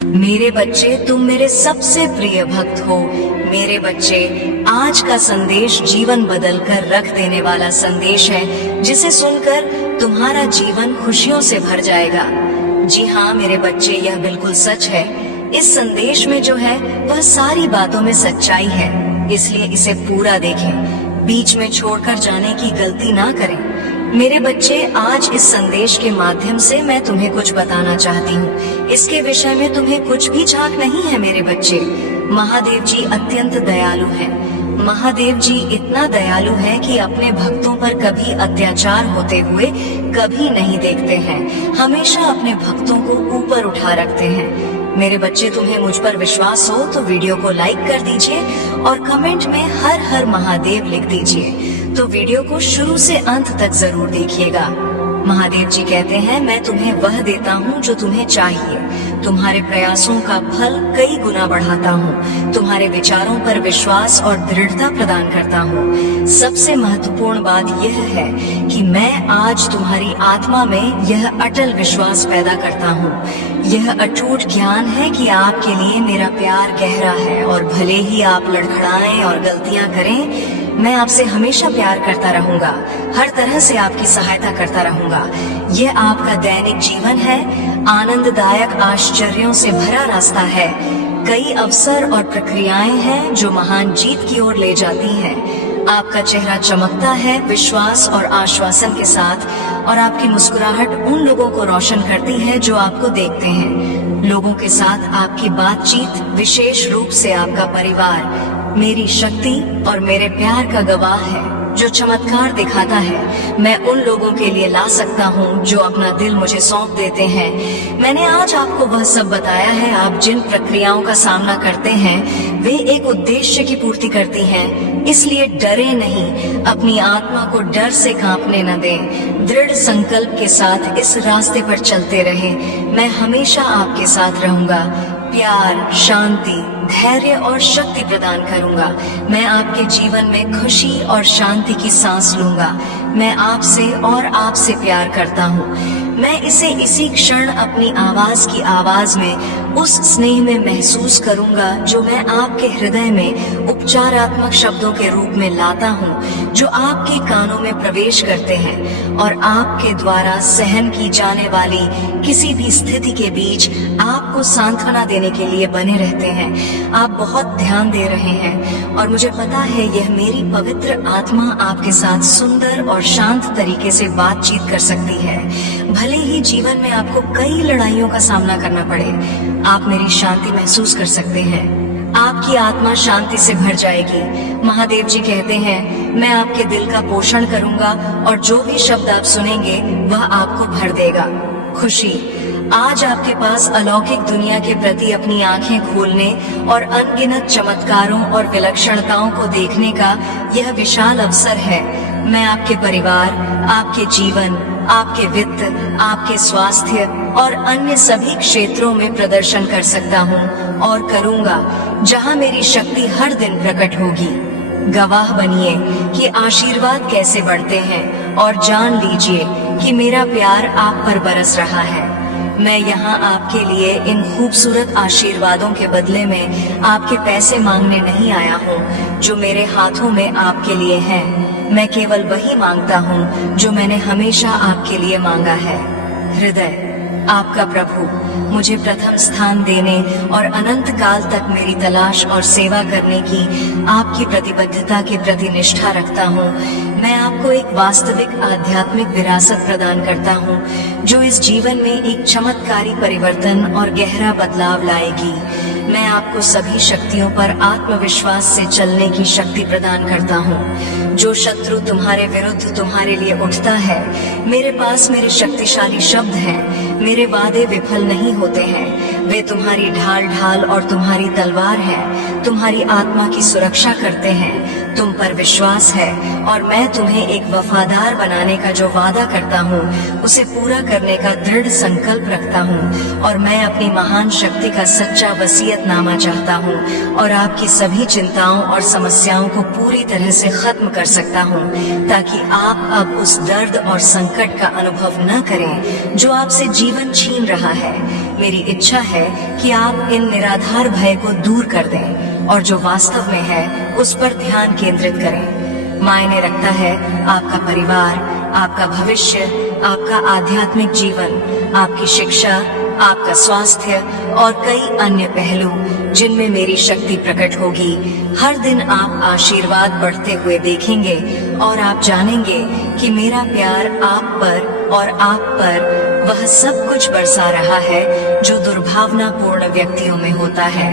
मेरे बच्चे, तुम मेरे सबसे प्रिय भक्त हो। मेरे बच्चे, आज का संदेश जीवन बदलकर रख देने वाला संदेश है, जिसे सुनकर तुम्हारा जीवन खुशियों से भर जाएगा। जी हाँ मेरे बच्चे, यह बिल्कुल सच है। इस संदेश में जो है वह सारी बातों में सच्चाई है, इसलिए इसे पूरा देखें, बीच में छोड़कर जाने की गलती ना करें। मेरे बच्चे, आज इस संदेश के माध्यम से मैं तुम्हें कुछ बताना चाहती हूँ। इसके विषय में तुम्हें कुछ भी झांक नहीं है मेरे बच्चे। महादेव जी अत्यंत दयालु हैं। महादेव जी इतना दयालु है कि अपने भक्तों पर कभी अत्याचार होते हुए कभी नहीं देखते हैं, हमेशा अपने भक्तों को ऊपर उठा रखते हैं। मेरे बच्चे, तुम्हें मुझ पर विश्वास हो तो वीडियो को लाइक कर दीजिए और कमेंट में हर हर महादेव लिख दीजिए। तो वीडियो को शुरू से अंत तक जरूर देखिएगा। महादेव जी कहते हैं, मैं तुम्हें वह देता हूँ जो तुम्हें चाहिए। तुम्हारे प्रयासों का फल कई गुना बढ़ाता हूँ। तुम्हारे विचारों पर विश्वास और दृढ़ता प्रदान करता हूँ। सबसे महत्वपूर्ण बात यह है कि मैं आज तुम्हारी आत्मा में यह अटल विश्वास पैदा करता हूँ। यह अटूट ज्ञान है कि आपके लिए मेरा प्यार गहरा है, और भले ही आप लड़खड़ाएं और गलतियां करें, मैं आपसे हमेशा प्यार करता रहूंगा, हर तरह से आपकी सहायता करता रहूंगा। यह आपका दैनिक जीवन है, आनंददायक आश्चर्यों से भरा रास्ता है। कई अवसर और प्रक्रियाएं हैं जो महान जीत की ओर ले जाती हैं। आपका चेहरा चमकता है विश्वास और आश्वासन के साथ, और आपकी मुस्कुराहट उन लोगों को रोशन करती है जो आपको देखते हैं। लोगों के साथ आपकी बातचीत, विशेष रूप से आपका परिवार, मेरी शक्ति और मेरे प्यार का गवाह है, जो चमत्कार दिखाता है। मैं उन लोगों के लिए ला सकता हूँ जो अपना दिल मुझे सौंप देते हैं। मैंने आज आपको वह सब बताया है। आप जिन प्रक्रियाओं का सामना करते हैं वे एक उद्देश्य की पूर्ति करती हैं, इसलिए डरे नहीं। अपनी आत्मा को डर से कांपने न दें। दृढ़ संकल्प के साथ इस रास्ते पर चलते रहें। मैं हमेशा आपके साथ रहूंगा। प्यार, शांति, धैर्य और शक्ति प्रदान करूंगा। मैं आपके जीवन में खुशी और शांति की सांस लूंगा। मैं आपसे और आपसे प्यार करता हूँ। मैं इसे इसी क्षण अपनी आवाज की आवाज में, उस स्नेह में महसूस करूंगा जो मैं आपके हृदय में उपचारात्मक शब्दों के रूप में लाता हूँ, जो आपके कानों में प्रवेश करते हैं और आपके द्वारा सहन की जाने वाली किसी भी स्थिति के बीच आपको सांत्वना देने के लिए बने रहते हैं। आप बहुत ध्यान दे रहे हैं और मुझे पता है यह मेरी पवित्र आत्मा आपके साथ सुंदर और शांत तरीके से बातचीत कर सकती है। भले ही जीवन में आपको कई लड़ाइयों का सामना करना पड़े, आप मेरी शांति महसूस कर सकते हैं। आपकी आत्मा शांति से भर जाएगी। महादेव जी कहते हैं, मैं आपके दिल का पोषण करूंगा और जो भी शब्द आप सुनेंगे वह आपको भर देगा। खुशी, आज आपके पास अलौकिक दुनिया के प्रति अपनी आंखें खोलने और अनगिनत चमत्कारों और विलक्षणताओं को देखने का यह विशाल अवसर है। मैं आपके परिवार, आपके जीवन, आपके वित्त, आपके स्वास्थ्य और अन्य सभी क्षेत्रों में प्रदर्शन कर सकता हूँ और करूँगा, जहाँ मेरी शक्ति हर दिन प्रकट होगी। गवाह बनिए कि आशीर्वाद कैसे बढ़ते हैं और जान लीजिए कि मेरा प्यार आप पर बरस रहा है। मैं यहाँ आपके लिए इन खूबसूरत आशीर्वादों के बदले में आपके पैसे मांगने नहीं आया हूँ जो मेरे हाथों में आपके लिए हैं। मैं केवल वही मांगता हूँ जो मैंने हमेशा आपके लिए मांगा है। हृदय, आपका प्रभु, मुझे प्रथम स्थान देने और अनंत काल तक मेरी तलाश और सेवा करने की आपकी प्रतिबद्धता के प्रति निष्ठा रखता हूँ। मैं आपको एक वास्तविक आध्यात्मिक विरासत प्रदान करता हूँ जो इस जीवन में एक चमत्कारी परिवर्तन और गहरा बदलाव लाएगी। मैं आपको सभी शक्तियों पर आत्मविश्वास से चलने की शक्ति प्रदान करता हूँ। जो शत्रु तुम्हारे विरुद्ध तुम्हारे लिए उठता है, मेरे पास मेरे शक्तिशाली शब्द हैं। मेरे वादे विफल नहीं होते हैं। वे तुम्हारी ढाल और तुम्हारी तलवार हैं। तुम्हारी आत्मा की सुरक्षा करते हैं। तुम पर विश्वास है और मैं तुम्हें एक वफादार बनाने का जो वादा करता हूँ उसे पूरा करने का दृढ़ संकल्प रखता हूँ। और मैं अपनी महान शक्ति का सच्चा वसीयतनामा चाहता हूँ और आपकी सभी चिंताओं और समस्याओं को पूरी तरह से खत्म कर सकता हूँ, ताकि आप अब उस दर्द और संकट का अनुभव न करें जो आपसे जीवन छीन रहा है। मेरी इच्छा है कि आप इन निराधार भय को दूर कर दें और जो वास्तव में है उस पर ध्यान केंद्रित करें। मायने रखता है आपका परिवार, आपका भविष्य, आपका आध्यात्मिक जीवन, आपकी शिक्षा, आपका स्वास्थ्य और कई अन्य पहलू जिनमें मेरी शक्ति प्रकट होगी। हर दिन आप आशीर्वाद बढ़ते हुए देखेंगे और आप जानेंगे कि मेरा प्यार आप पर और आप पर वह सब कुछ बरसा रहा है जो दुर्भावनापूर्ण व्यक्तियों में होता है।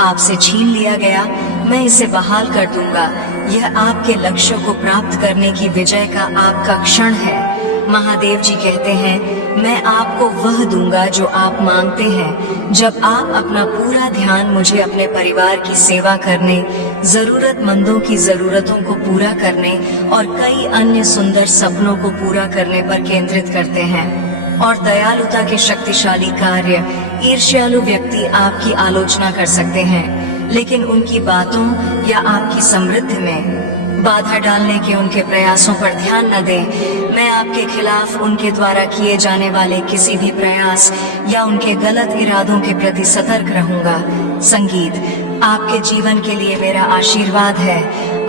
आपसे छीन लिया गया मैं इसे बहाल कर दूंगा। यह आपके लक्ष्यों को प्राप्त करने की विजय का आपका क्षण है। महादेव जी कहते हैं, मैं आपको वह दूंगा जो आप मांगते हैं जब आप अपना पूरा ध्यान मुझे अपने परिवार की सेवा करने, जरूरतमंदों की जरूरतों को पूरा करने और कई अन्य सुंदर सपनों को पूरा करने पर केंद्रित करते हैं। और दयालुता के शक्तिशाली कार्य ईर्ष्यालु व्यक्ति आपकी आलोचना कर सकते हैं, लेकिन उनकी बातों या आपकी समृद्धि में बाधा डालने के उनके प्रयासों पर ध्यान न दें। मैं आपके खिलाफ उनके द्वारा किए जाने वाले किसी भी प्रयास या उनके गलत इरादों के प्रति सतर्क रहूंगा। संगीत आपके जीवन के लिए मेरा आशीर्वाद है।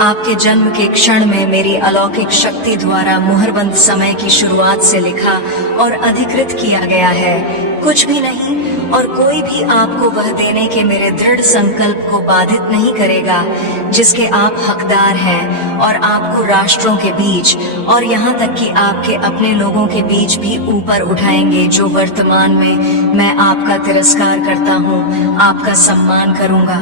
आपके जन्म के क्षण में मेरी अलौकिक शक्ति द्वारा मुहरबंद समय की शुरुआत से लिखा और अधिकृत किया गया है। कुछ भी नहीं और कोई भी आपको वह देने के मेरे दृढ़ संकल्प को बाधित नहीं करेगा जिसके आप हकदार हैं, और आपको राष्ट्रों के बीच और यहाँ तक कि आपके अपने लोगों के बीच भी ऊपर उठाएंगे। जो वर्तमान में मैं आपका तिरस्कार करता हूँ, आपका सम्मान करूँगा।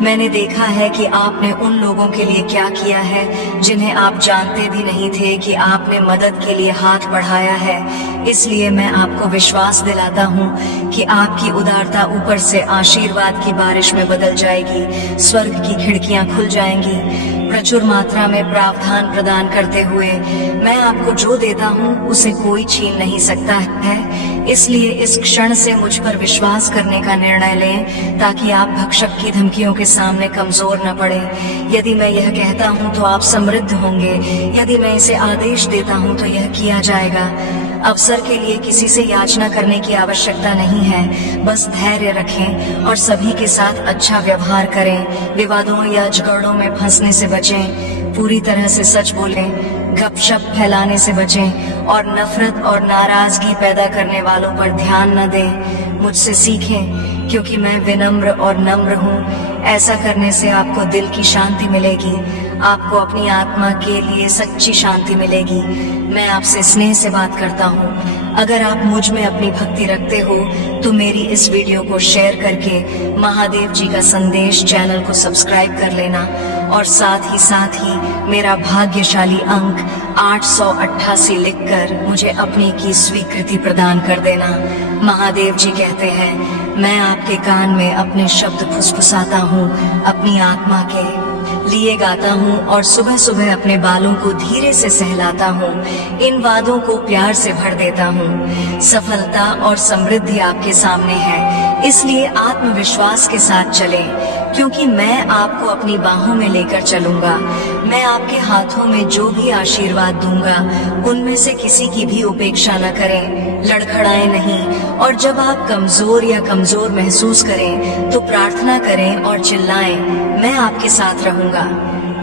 मैंने देखा है कि आपने उन लोगों के लिए क्या किया है जिन्हें आप जानते भी नहीं थे कि आपने मदद के लिए हाथ बढ़ाया है। इसलिए मैं आपको विश्वास दिलाता हूँ कि आपकी उदारता ऊपर से आशीर्वाद की बारिश में बदल जाएगी। स्वर्ग की खिड़कियां खुल जाएंगी। प्रचुर मात्रा में प्रावधान प्रदान करते हुए मैं आपको जो देता हूँ उसे कोई छीन नहीं सकता है। इसलिए इस क्षण से मुझ पर विश्वास करने का निर्णय लें ताकि आप भक्षक की धमकियों के सामने कमजोर न पड़े। यदि मैं यह कहता हूँ तो आप समृद्ध होंगे। यदि मैं इसे आदेश देता हूँ तो यह किया जाएगा। अवसर के लिए किसी से याचना करने की आवश्यकता नहीं है। बस धैर्य रखें और सभी के साथ अच्छा व्यवहार करें। विवादों या झगड़ों में फंसने से बचें। पूरी तरह से सच बोलें। गपशप फैलाने से बचें और नफरत और नाराजगी पैदा करने वालों पर ध्यान न दें। मुझसे सीखें क्योंकि मैं विनम्र और नम्र हूँ। ऐसा करने से आपको दिल की शांति मिलेगी। आपको अपनी आत्मा के लिए सच्ची शांति मिलेगी। मैं आपसे स्नेह से बात करता हूँ। अगर आप मुझ में अपनी भक्ति रखते हो तो मेरी इस वीडियो को शेयर करके महादेव जी का संदेश चैनल को सब्सक्राइब कर लेना और साथ ही मेरा भाग्यशाली अंक 888 लिखकर मुझे अपनी की स्वीकृति प्रदान कर देना। महादेव जी कहते हैं, मैं आपके कान में अपने शब्द फुसफुसाता हूँ, अपनी आत्मा के लिए गाता हूँ और सुबह सुबह अपने बालों को धीरे से सहलाता हूँ। इन वादों को प्यार से भर देता हूँ। सफलता और समृद्धि आपके सामने है, इसलिए आत्मविश्वास के साथ चलें क्योंकि मैं आपको अपनी बाहों में लेकर चलूंगा। मैं आपके हाथों में जो भी आशीर्वाद दूंगा उनमें से किसी की भी उपेक्षा न करें। लड़खड़ाएं नहीं, और जब आप कमजोर महसूस करें तो प्रार्थना करें और चिल्लाएं, मैं आपके साथ रहूंगा।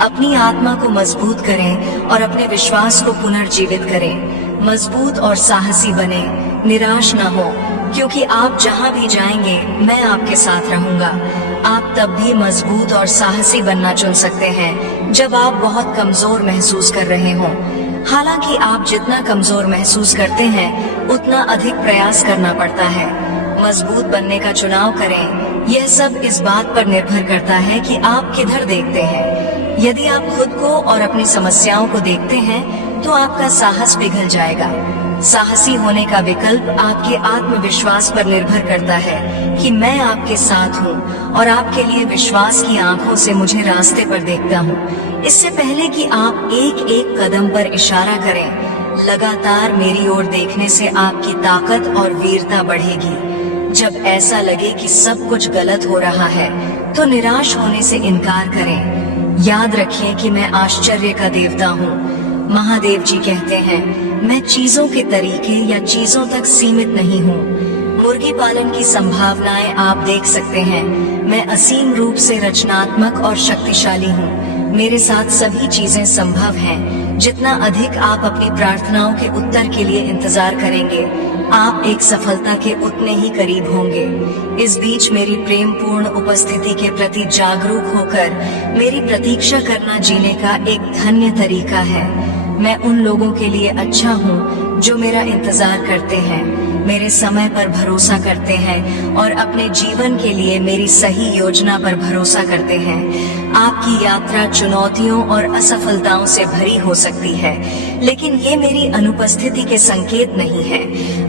अपनी आत्मा को मजबूत करें और अपने विश्वास को पुनर्जीवित करें। मजबूत और साहसी बने, निराश न हो क्योंकि आप जहां भी जाएंगे मैं आपके साथ रहूंगा। आप तब भी मजबूत और साहसी बनना चुन सकते हैं जब आप बहुत कमजोर महसूस कर रहे हों। हालांकि आप जितना कमजोर महसूस करते हैं उतना अधिक प्रयास करना पड़ता है। मजबूत बनने का चुनाव करें। यह सब इस बात पर निर्भर करता है कि आप किधर देखते हैं। यदि आप खुद को और अपनी समस्याओं को देखते हैं तो आपका साहस पिघल जाएगा। साहसी होने का विकल्प आपके आत्मविश्वास पर निर्भर करता है कि मैं आपके साथ हूँ और आपके लिए विश्वास की आंखों से मुझे रास्ते पर देखता हूँ। इससे पहले कि आप एक एक कदम पर इशारा करें, लगातार मेरी ओर देखने से आपकी ताकत और वीरता बढ़ेगी। जब ऐसा लगे कि सब कुछ गलत हो रहा है तो निराश होने से इनकार करें। याद रखिए कि मैं आश्चर्य का देवता हूँ। महादेव जी कहते हैं, मैं चीजों के तरीके या चीजों तक सीमित नहीं हूँ। मुर्गी पालन की संभावनाएं आप देख सकते हैं। मैं असीम रूप से रचनात्मक और शक्तिशाली हूँ। मेरे साथ सभी चीजें संभव हैं। जितना अधिक आप अपनी प्रार्थनाओं के उत्तर के लिए इंतजार करेंगे, आप एक सफलता के उतने ही करीब होंगे। इस बीच मेरी प्रेम पूर्ण उपस्थिति के प्रति जागरूक होकर मेरी प्रतीक्षा करना जीने का एक धन्य तरीका है। मैं उन लोगों के लिए अच्छा हूँ जो मेरा इंतजार करते हैं, मेरे समय पर भरोसा करते हैं और अपने जीवन के लिए मेरी सही योजना पर भरोसा करते हैं। आपकी यात्रा चुनौतियों और असफलताओं से भरी हो सकती है, लेकिन ये मेरी अनुपस्थिति के संकेत नहीं है,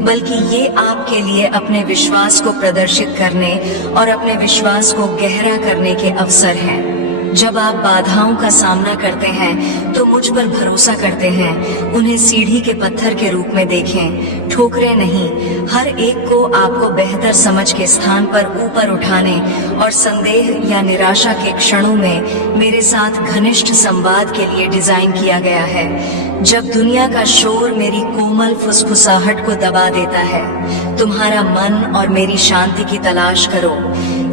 बल्कि ये आपके लिए अपने विश्वास को प्रदर्शित करने और अपने विश्वास को गहरा करने के अवसर हैं। जब आप बाधाओं का सामना करते हैं तो मुझ पर भरोसा करते हैं, उन्हें सीढ़ी के पत्थर के रूप में देखें, ठोकरें नहीं। हर एक को आपको बेहतर समझ के स्थान पर ऊपर उठाने और संदेह या निराशा के क्षणों में मेरे साथ घनिष्ठ संवाद के लिए डिजाइन किया गया है। जब दुनिया का शोर मेरी कोमल फुसफुसाहट को दबा देता है, तुम्हारा मन और मेरी शांति की तलाश करो।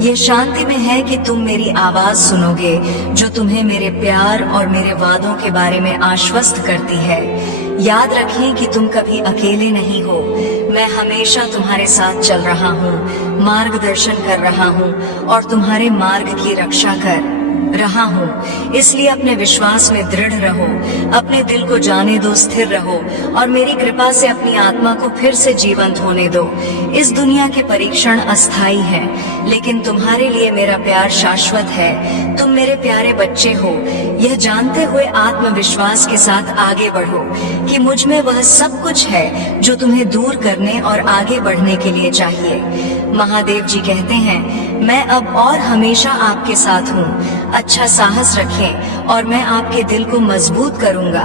ये शांति में है कि तुम मेरी आवाज सुनोगे, जो तुम्हें मेरे प्यार और मेरे वादों के बारे में आश्वस्त करती है। याद रखें कि तुम कभी अकेले नहीं हो। मैं हमेशा तुम्हारे साथ चल रहा हूँ, मार्गदर्शन कर रहा हूँ और तुम्हारे मार्ग की रक्षा कर रहा हूँ। इसलिए अपने विश्वास में दृढ़ रहो, अपने दिल को जाने दो, स्थिर रहो और मेरी कृपा से अपनी आत्मा को फिर से जीवंत होने दो। इस दुनिया के परीक्षण अस्थायी हैं, लेकिन तुम्हारे लिए मेरा प्यार शाश्वत है। तुम मेरे प्यारे बच्चे हो। यह जानते हुए आत्मविश्वास के साथ आगे बढ़ो कि मुझ में वह सब कुछ है जो तुम्हें दूर करने और आगे बढ़ने के लिए चाहिए। महादेव जी कहते हैं, मैं अब और हमेशा आपके साथ हूँ। अच्छा साहस रखें और मैं आपके दिल को मजबूत करूँगा।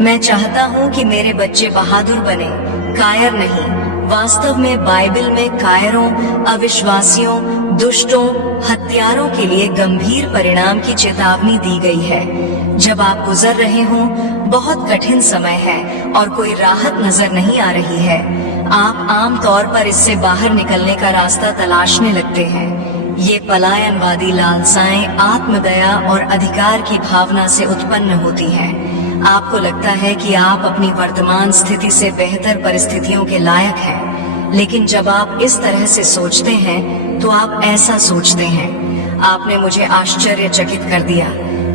मैं चाहता हूँ कि मेरे बच्चे बहादुर बने, कायर नहीं। वास्तव में बाइबल में कायरों, अविश्वासियों, दुष्टों, हत्यारों के लिए गंभीर परिणाम की चेतावनी दी गई है। जब आप गुजर रहे हों, बहुत कठिन समय है और कोई राहत नजर नहीं आ रही है, आप आम तौर पर इससे बाहर निकलने का रास्ता तलाशने लगते हैं। ये पलायनवादी लालसाएं आत्मदया और अधिकार की भावना से उत्पन्न होती हैं। आपको लगता है कि आप अपनी वर्तमान स्थिति से बेहतर परिस्थितियों के लायक हैं, लेकिन जब आप इस तरह से सोचते हैं तो आप ऐसा सोचते हैं। आपने मुझे आश्चर्यचकित कर दिया।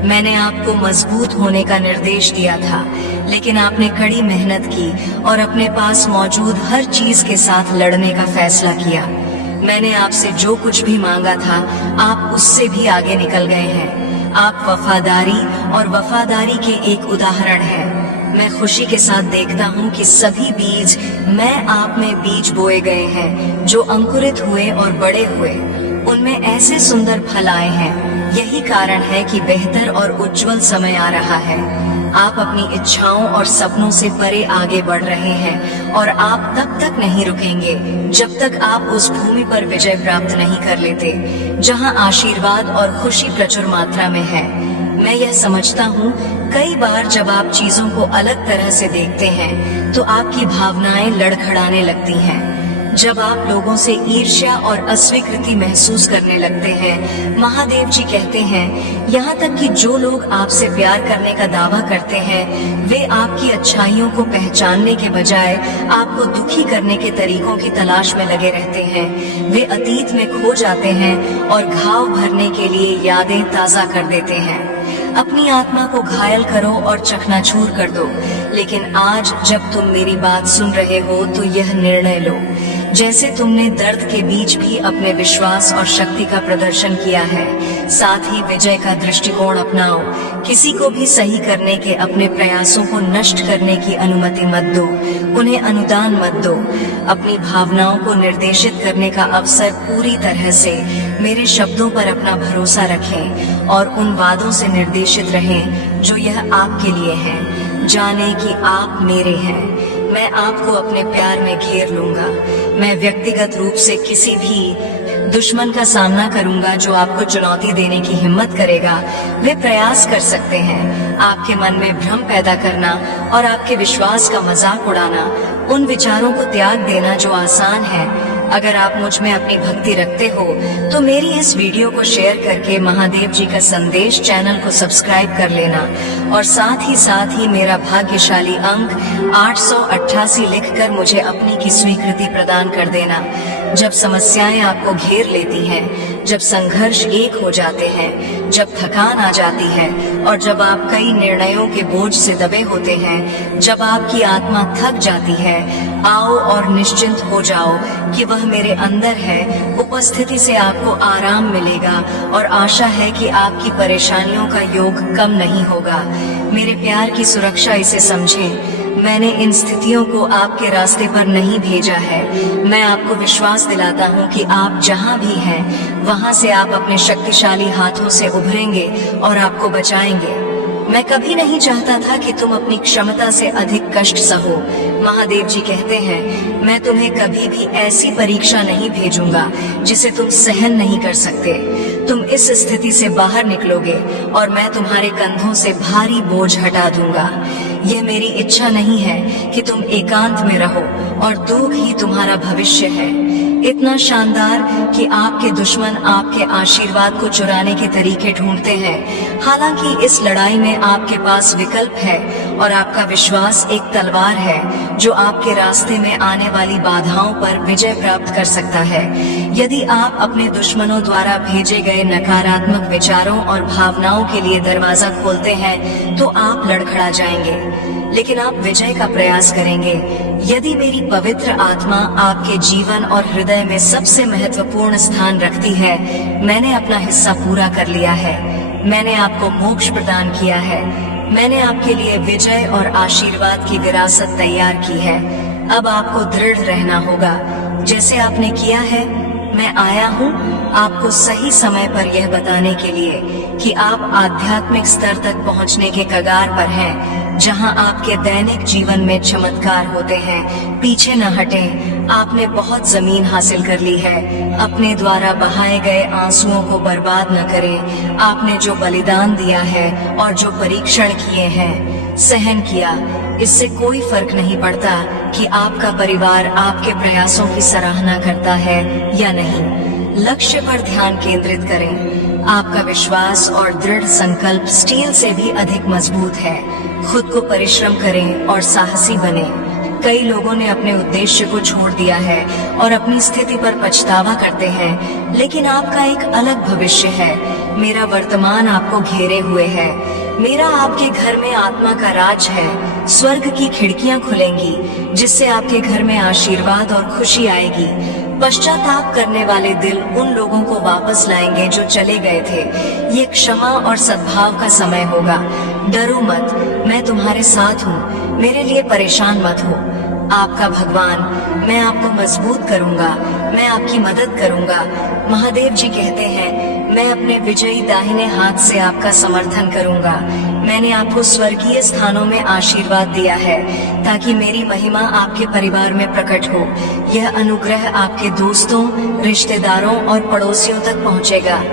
मैंने आपको मजबूत होने का निर्देश दिया था, लेकिन आपने कड़ी मेहनत की और अपने पास मौजूद हर चीज के साथ लड़ने का फैसला किया। मैंने आपसे जो कुछ भी मांगा था, आप उससे भी आगे निकल गए हैं। आप वफादारी के एक उदाहरण हैं। मैं खुशी के साथ देखता हूँ कि सभी बीज मैं आप में बीज बोए गए हैं, जो अंकुरित हुए और बड़े हुए। उनमें ऐसे सुंदर फल आए हैं। यही कारण है कि बेहतर और उज्जवल समय आ रहा है। आप अपनी इच्छाओं और सपनों से परे आगे बढ़ रहे हैं और आप तब तक नहीं रुकेंगे जब तक आप उस भूमि पर विजय प्राप्त नहीं कर लेते जहां आशीर्वाद और खुशी प्रचुर मात्रा में है। मैं यह समझता हूँ, कई बार जब आप चीजों को अलग तरह से देखते हैं तो आपकी भावनाएं लड़खड़ाने लगती हैं। जब आप लोगों से ईर्ष्या और अस्वीकृति महसूस करने लगते हैं, महादेव जी कहते हैं, यहाँ तक कि जो लोग आपसे प्यार करने का दावा करते हैं, वे आपकी अच्छाइयों को पहचानने के बजाय आपको दुखी करने के तरीकों की तलाश में लगे रहते हैं। वे अतीत में खो जाते हैं और घाव भरने के लिए यादें ताजा कर देते हैं। अपनी आत्मा को घायल करो और चकनाचूर कर दो, लेकिन आज जब तुम मेरी बात सुन रहे हो तो यह निर्णय लो। जैसे तुमने दर्द के बीच भी अपने विश्वास और शक्ति का प्रदर्शन किया है, साथ ही विजय का दृष्टिकोण अपनाओ। किसी को भी सही करने के अपने प्रयासों को नष्ट करने की अनुमति मत दो, उन्हें अनुदान मत दो। अपनी भावनाओं को निर्देशित करने का अवसर पूरी तरह से मेरे शब्दों पर अपना भरोसा रखें और उन वादों से निर्देशित रहें जो यह आपके लिए हैं। जाने कि आप मेरे हैं। मैं आपको अपने प्यार में घेर लूंगा। मैं व्यक्तिगत रूप से किसी भी दुश्मन का सामना करूंगा जो आपको चुनौती देने की हिम्मत करेगा। वे प्रयास कर सकते हैं आपके मन में भ्रम पैदा करना और आपके विश्वास का मजाक उड़ाना। उन विचारों को त्याग देना जो आसान है। अगर आप मुझ में अपनी भक्ति रखते हो तो मेरी इस वीडियो को शेयर करके महादेव जी का संदेश चैनल को सब्सक्राइब कर लेना और साथ ही मेरा भाग्यशाली अंक 888 लिखकर मुझे अपनी की स्वीकृति प्रदान कर देना। जब समस्याएं आपको घेर लेती हैं, जब संघर्ष एक हो जाते हैं, जब थकान आ जाती है और जब आप कई निर्णयों के बोझ से दबे होते हैं, जब आपकी आत्मा थक जाती है, आओ और निश्चिंत हो जाओ कि वह मेरे अंदर है। उपस्थिति से आपको आराम मिलेगा और आशा है कि आपकी परेशानियों का योग कम नहीं होगा। मेरे प्यार की सुरक्षा इसे समझें। मैंने इन स्थितियों को आपके रास्ते पर नहीं भेजा है। मैं आपको विश्वास दिलाता हूँ कि आप जहाँ भी हैं, वहाँ से आप अपने शक्तिशाली हाथों से उभरेंगे और आपको बचाएंगे। मैं कभी नहीं चाहता था कि तुम अपनी क्षमता से अधिक कष्ट सहो। महादेव जी कहते हैं, मैं तुम्हें कभी भी ऐसी परीक्षा नहीं भेजूंगा जिसे तुम सहन नहीं कर सकते। तुम इस स्थिति से बाहर निकलोगे और मैं तुम्हारे कंधों से भारी बोझ हटा दूंगा। यह मेरी इच्छा नहीं है कि तुम एकांत में रहो और दुख ही तुम्हारा भविष्य है। इतना शानदार कि आपके दुश्मन आपके आशीर्वाद को चुराने के तरीके ढूंढते हैं। हालांकि इस लड़ाई में आपके पास विकल्प है और आपका विश्वास एक तलवार है जो आपके रास्ते में आने वाली बाधाओं पर विजय प्राप्त कर सकता है। यदि आप अपने दुश्मनों द्वारा भेजे गए नकारात्मक विचारों और भावनाओं के लिए दरवाजा खोलते हैं तो आप लड़खड़ा जाएंगे, लेकिन आप विजय का प्रयास करेंगे। यदि मेरी पवित्र आत्मा आपके जीवन और हृदय में सबसे महत्वपूर्ण स्थान रखती है, मैंने अपना हिस्सा पूरा कर लिया है। मैंने आपको मोक्ष प्रदान किया है। मैंने आपके लिए विजय और आशीर्वाद की विरासत तैयार की है। अब आपको दृढ़ रहना होगा जैसे आपने किया है। मैं आया हूँ आपको सही समय पर यह बताने के लिए कि आप आध्यात्मिक स्तर तक पहुँचने के कगार पर हैं, जहाँ आपके दैनिक जीवन में चमत्कार होते हैं। पीछे न हटें। आपने बहुत जमीन हासिल कर ली है। अपने द्वारा बहाए गए आंसुओं को बर्बाद न करें। आपने जो बलिदान दिया है और जो परीक्षण किए हैं, सहन किया, इससे कोई फर्क नहीं पड़ता कि आपका परिवार आपके प्रयासों की सराहना करता है या नहीं। लक्ष्य पर ध्यान केंद्रित करें। आपका विश्वास और दृढ़ संकल्प स्टील से भी अधिक मजबूत है। खुद को परिश्रम करें और साहसी बने। कई लोगों ने अपने उद्देश्य को छोड़ दिया है और अपनी स्थिति पर पछतावा करते हैं, लेकिन आपका एक अलग भविष्य है। मेरा वर्तमान आपको घेरे हुए है। मेरा आपके घर में आत्मा का राज है। स्वर्ग की खिड़कियां खुलेंगी जिससे आपके घर में आशीर्वाद और खुशी आएगी। पश्चाताप करने वाले दिल उन लोगों को वापस लाएंगे जो चले गए थे। ये क्षमा और सद्भाव का समय होगा। डरो मत, मैं तुम्हारे साथ हूँ। मेरे लिए परेशान मत हो। आपका भगवान, मैं आपको मजबूत करूंगा। मैं आपकी मदद करूंगा। महादेव जी कहते हैं, मैं अपने विजयी दाहिने हाथ से आपका समर्थन करूंगा। मैंने आपको स्वर्गीय स्थानों में आशीर्वाद दिया है ताकि मेरी महिमा आपके परिवार में प्रकट हो। यह अनुग्रह आपके दोस्तों, रिश्तेदारों और पड़ोसियों तक पहुंचेगा।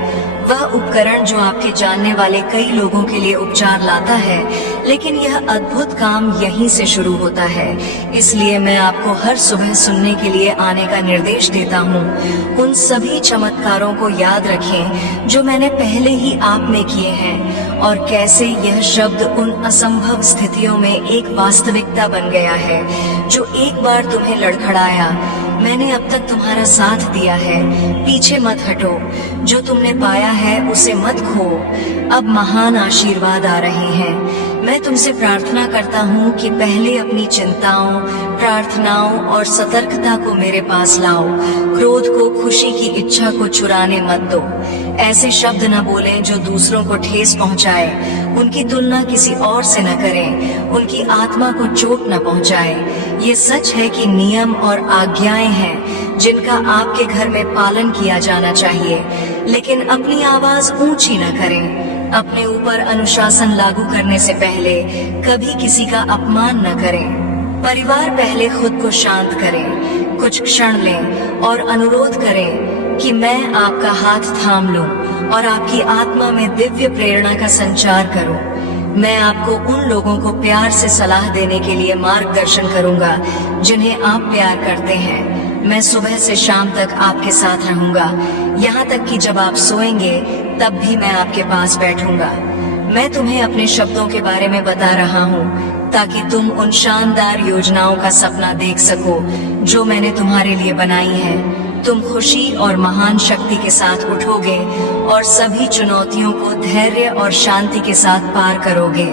वह उपकरण जो आपके जानने वाले कई लोगों के लिए उपचार लाता है, लेकिन यह अद्भुत काम यहीं से शुरू होता है। इसलिए मैं आपको हर सुबह सुनने के लिए आने का निर्देश देता हूँ। उन सभी चमत्कारों को याद रखें जो मैंने पहले ही आप में किए हैं और कैसे यह शब्द उन असंभव स्थितियों में एक वास्तविकता बन गया है जो एक बार तुम्हें लड़खड़ाया। मैंने अब तक तुम्हारा साथ दिया है। पीछे मत हटो। जो तुमने पाया है उसे मत खो। अब महान आशीर्वाद आ रहे हैं। मैं तुमसे प्रार्थना करता हूँ कि पहले अपनी चिंताओं, प्रार्थनाओं और सतर्कता को मेरे पास लाओ। क्रोध को, खुशी की इच्छा को चुराने मत दो। ऐसे शब्द न बोलें जो दूसरों को ठेस पहुँचाए। उनकी तुलना किसी और से न करें। उनकी आत्मा को चोट न पहुँचाए। ये सच है कि नियम और आज्ञाएं हैं जिनका आपके घर में पालन किया जाना चाहिए, लेकिन अपनी आवाज ऊंची न करें। अपने ऊपर अनुशासन लागू करने से पहले कभी किसी का अपमान न करें। परिवार पहले खुद को शांत करें, कुछ क्षण लें और अनुरोध करें कि मैं आपका हाथ थाम लूं और आपकी आत्मा में दिव्य प्रेरणा का संचार करूं। मैं आपको उन लोगों को प्यार से सलाह देने के लिए मार्गदर्शन करूंगा जिन्हें आप प्यार करते हैं। मैं सुबह से शाम तक आपके साथ रहूंगा, यहाँ तक कि जब आप सोएंगे तब भी मैं आपके पास बैठूंगा। मैं तुम्हें अपने शब्दों के बारे में बता रहा हूँ ताकि तुम उन शानदार योजनाओं का सपना देख सको जो मैंने तुम्हारे लिए बनाई है। तुम खुशी और महान शक्ति के साथ उठोगे और सभी चुनौतियों को धैर्य और शांति के साथ पार करोगे।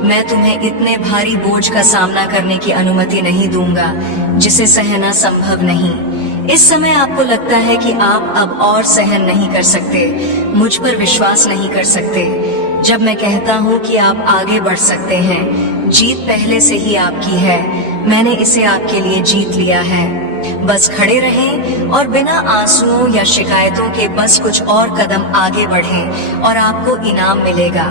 मैं तुम्हें इतने भारी बोझ का सामना करने की अनुमति नहीं दूंगा जिसे सहना संभव नहीं। इस समय आपको लगता है कि आप अब और सहन नहीं कर सकते, मुझ पर विश्वास नहीं कर सकते। जब मैं कहता हूँ कि आप आगे बढ़ सकते हैं, जीत पहले से ही आपकी है। मैंने इसे आपके लिए जीत लिया है। बस खड़े रहें और बिना आंसुओं या शिकायतों के बस कुछ और कदम आगे बढ़ें और आपको इनाम मिलेगा।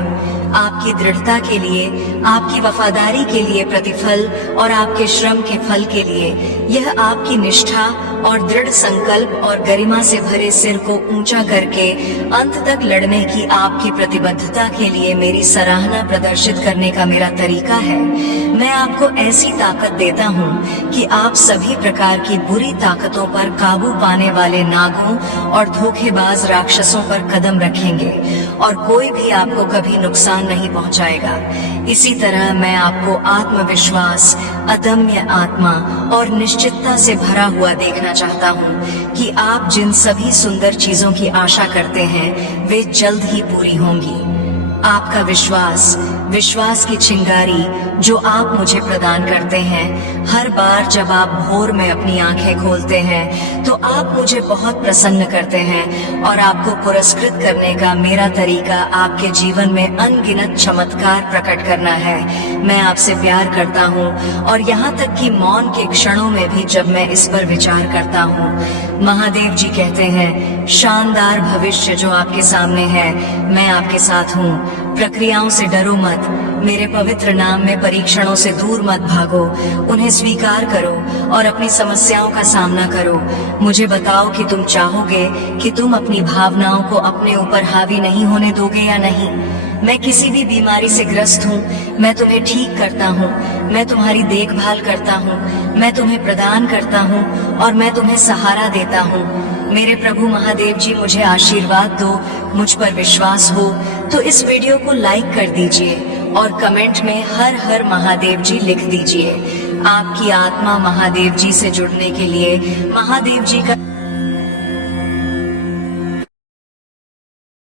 आपकी दृढ़ता के लिए, आपकी वफादारी के लिए प्रतिफल और आपके श्रम के फल के लिए यह आपकी निष्ठा और दृढ़ संकल्प और गरिमा से भरे सिर को ऊंचा करके अंत तक लड़ने की आपकी प्रतिबद्धता के लिए मेरी सराहना प्रदर्शित करने का मेरा तरीका है। मैं आपको ऐसी ताकत देता हूँ कि आप सभी प्रकार की बुरी ताकतों पर काबू पाने वाले नागों और धोखेबाज राक्षसों पर कदम रखेंगे और कोई भी आपको कभी नुकसान नहीं पहुंचाएगा। इसी तरह मैं आपको आत्मविश्वास, अदम्य आत्मा और निश्चितता से भरा हुआ देखना चाहता हूँ कि आप जिन सभी सुंदर चीजों की आशा करते हैं वे जल्द ही पूरी होंगी। आपका विश्वास, विश्वास की चिंगारी जो आप मुझे प्रदान करते हैं, हर बार जब आप भोर में अपनी आंखें खोलते हैं तो आप मुझे बहुत प्रसन्न करते हैं और आपको पुरस्कृत करने का मेरा तरीका आपके जीवन में अनगिनत चमत्कार प्रकट करना है। मैं आपसे प्यार करता हूँ और यहाँ तक कि मौन के क्षणों में भी जब मैं इस पर विचार करता हूँ। महादेव जी कहते हैं, शानदार भविष्य जो आपके सामने है, मैं आपके साथ हूँ। प्रक्रियाओं से डरो मत, मेरे पवित्र नाम में परीक्षणों से दूर मत भागो, उन्हें स्वीकार करो और अपनी समस्याओं का सामना करो। मुझे बताओ कि तुम चाहोगे कि तुम अपनी भावनाओं को अपने ऊपर हावी नहीं होने दोगे या नहीं। मैं किसी भी बीमारी से ग्रस्त हूँ, मैं तुम्हें ठीक करता हूँ, मैं तुम्हारी देखभाल करता हूँ, मैं तुम्हें प्रदान करता हूँ और मैं तुम्हें सहारा देता हूँ। मेरे प्रभु महादेव जी मुझे आशीर्वाद दो, मुझ पर विश्वास हो तो इस वीडियो को लाइक कर दीजिए और कमेंट में हर हर महादेव जी लिख दीजिए। आपकी आत्मा महादेव जी से जुड़ने के लिए महादेव जी का